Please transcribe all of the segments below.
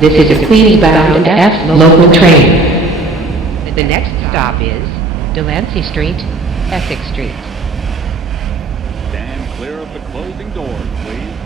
This is a Queens-bound F local train. The next stop is Delancey Street, Essex Street. Stand clear of the closing doors, please.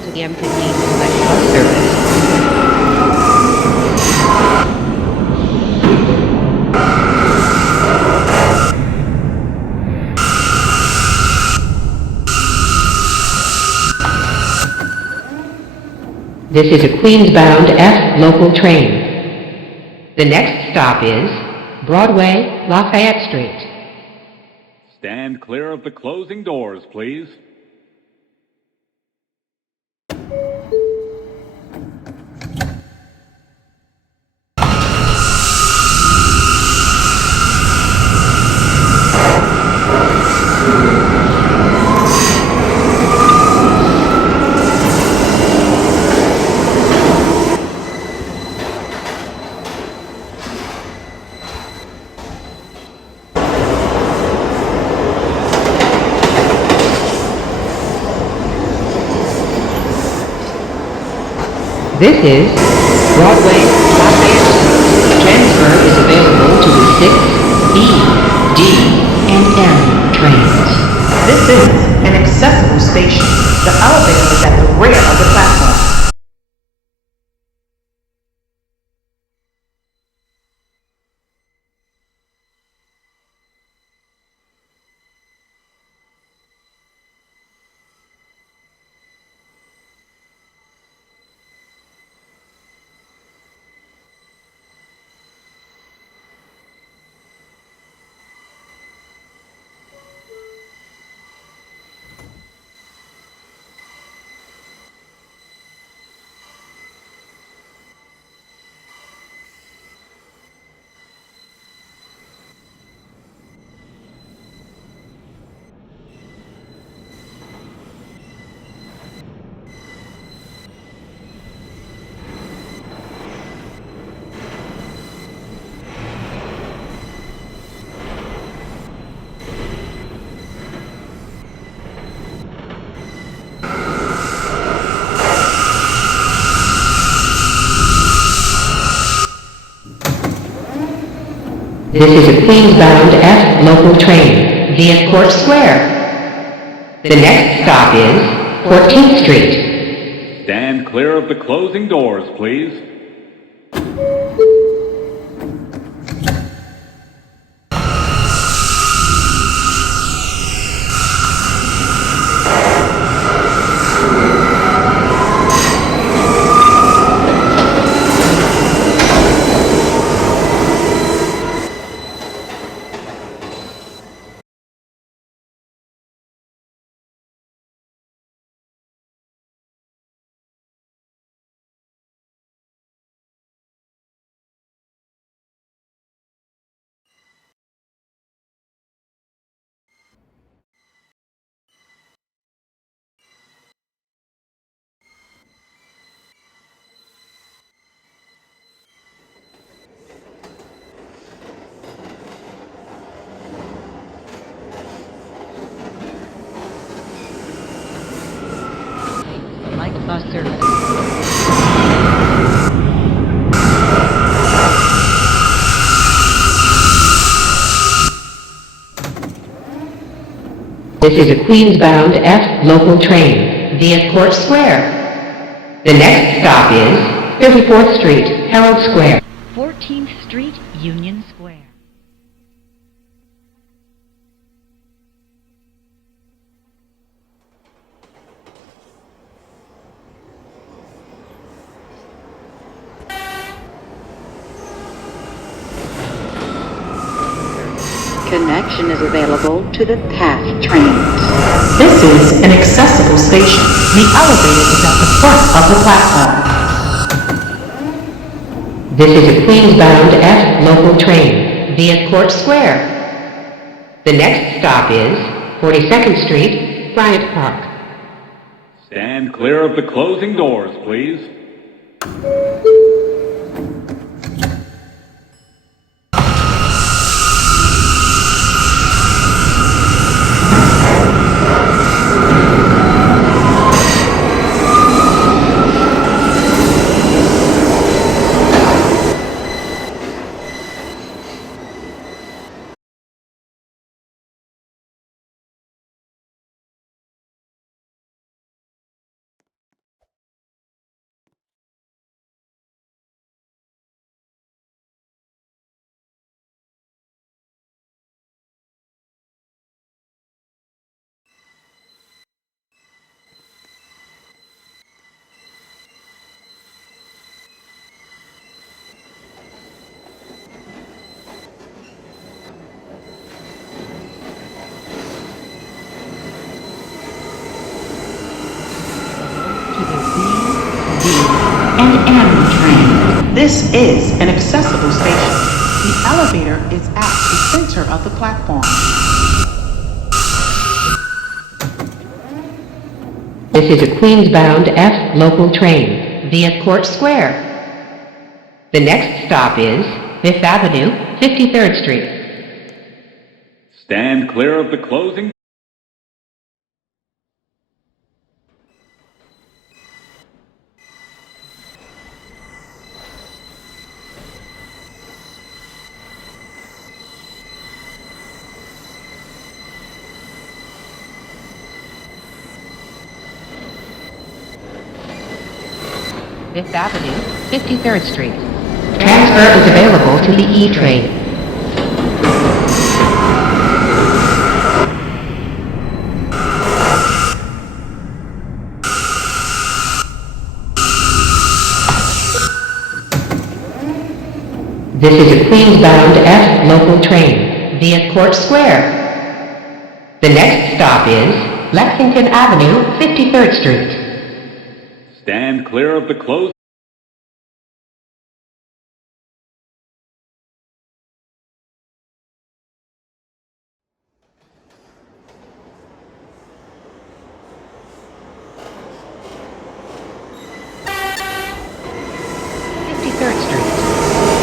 To the M15 select bus service. This is a Queens-bound F local train. The next stop is Broadway, Lafayette Street. Stand clear of the closing doors, please. This is Broadway, Lafayette Street. Transfer is available to the 6, B, D, and M trains. This is an accessible station. The elevator is at the rear of the platform. This is a Queens-bound F local train via Court Square. The next stop is 14th Street. Stand clear of the closing doors, please. Like bus service. This is a Queens-bound F local train via Court Square. The next stop is 34th Street, Herald Square. 14th Street, Union Square. Connection is available to the PATH trains. This is an accessible station. The elevator is at the front of the platform. This is a Queens-bound F local train via Court Square. The next stop is 42nd Street, Bryant Park. Stand clear of the closing doors, please. And M train. This is an accessible station. The elevator is at the center of the platform. This is a Queens-bound F local train via Court Square. The next stop is 5th Avenue, 53rd Street. Stand clear of the closing. Fifth Avenue, 53rd Street. Transfer is available to the E train. This is a Queens-bound F local train via Court Square. The next stop is Lexington Avenue, 53rd Street. Stand clear of the closing.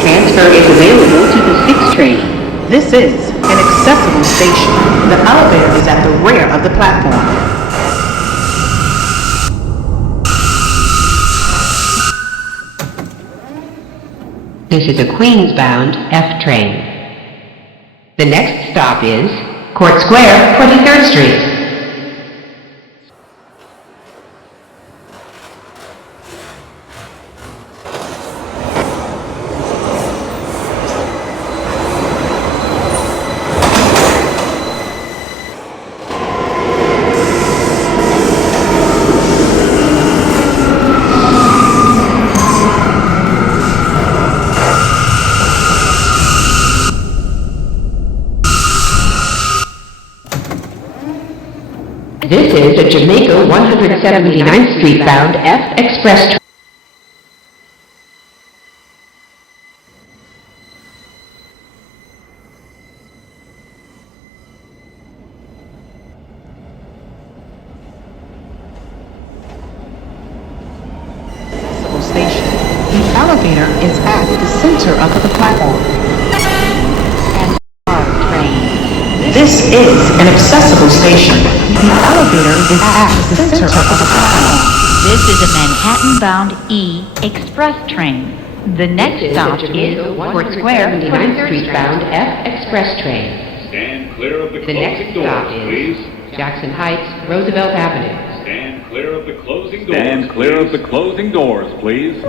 Transfer is available to the 6th train. This is an accessible station. The elevator is at the rear of the platform. This is a Queens-bound F train. The next stop is Court Square, 23rd Street. This is a Jamaica 179th Street bound F Express train. Station. The elevator is at the center of the platform. And R train. This is an accessible station. The elevator is at the center of the platform. This is a Manhattan-bound E Express train. The next stop is Court Square, 29th Street bound F Express train. Stand clear of the The next closing stop doors, is please. Jackson Heights, Roosevelt Avenue. Stand clear of the closing doors. Stand clear of the closing doors, please.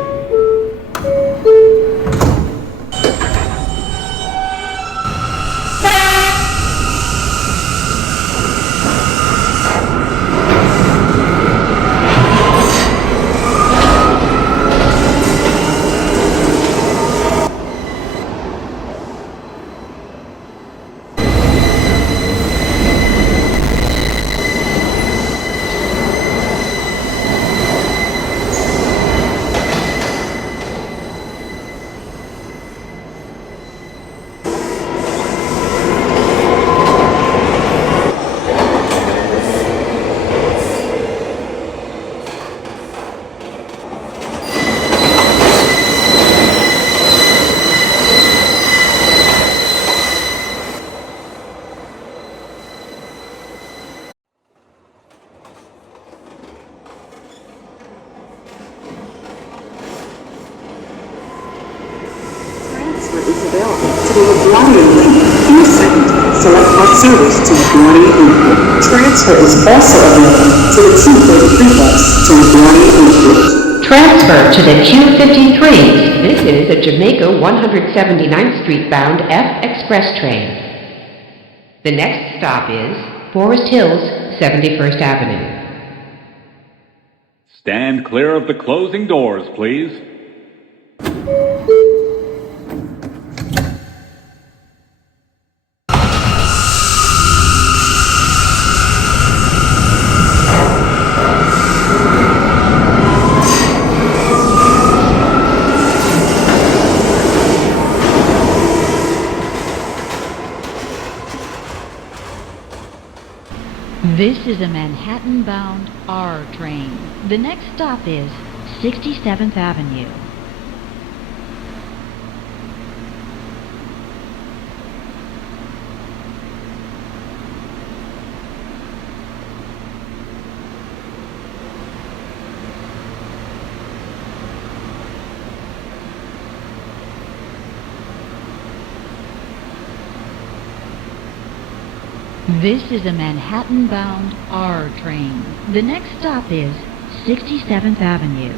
Transfer is available to the LaGuardia link. In a second, select bus service to LaGuardia Airport. Transfer is also available to the 233 bus to LaGuardia Airport. Transfer to the Q53. This is a Jamaica 179th Street bound F Express train. The next stop is Forest Hills, 71st Avenue. Stand clear of the closing doors, please. This is a Manhattan-bound R train. The next stop is 67th Avenue. This is a Manhattan-bound R train. The next stop is 67th Avenue.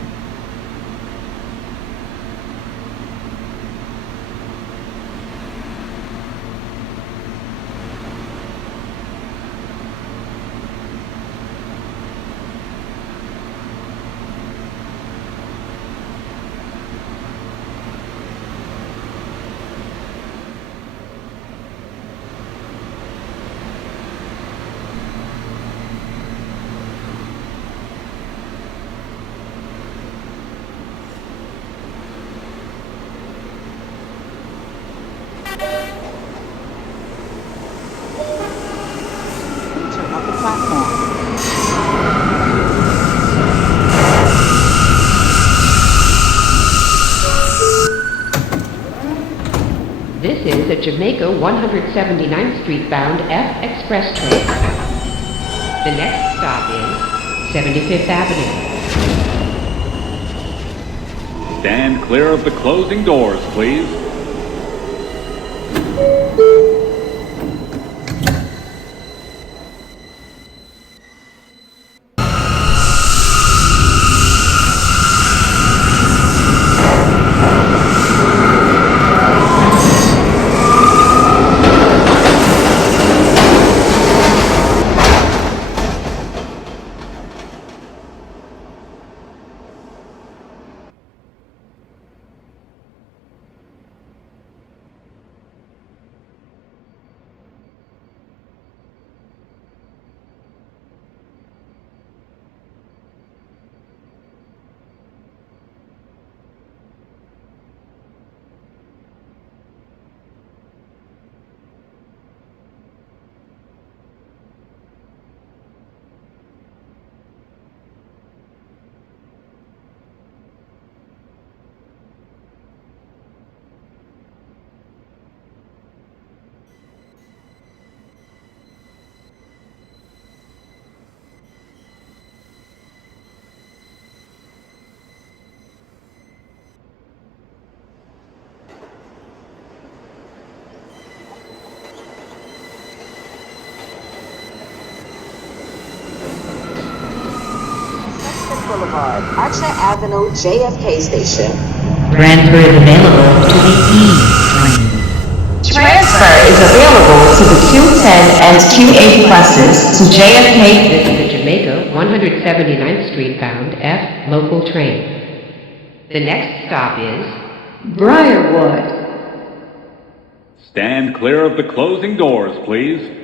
Center of the platform. This is a Jamaica 179th Street bound F Express train. The next stop is 75th Avenue. Stand clear of the closing doors, please. Boulevard, Archer Avenue, JFK Station. Transfer is available to the E train. Transfer is available to the Q10 and Q8 buses to JFK. This is a Jamaica 179th Street bound F local train. The next stop is Briarwood. Stand clear of the closing doors, please.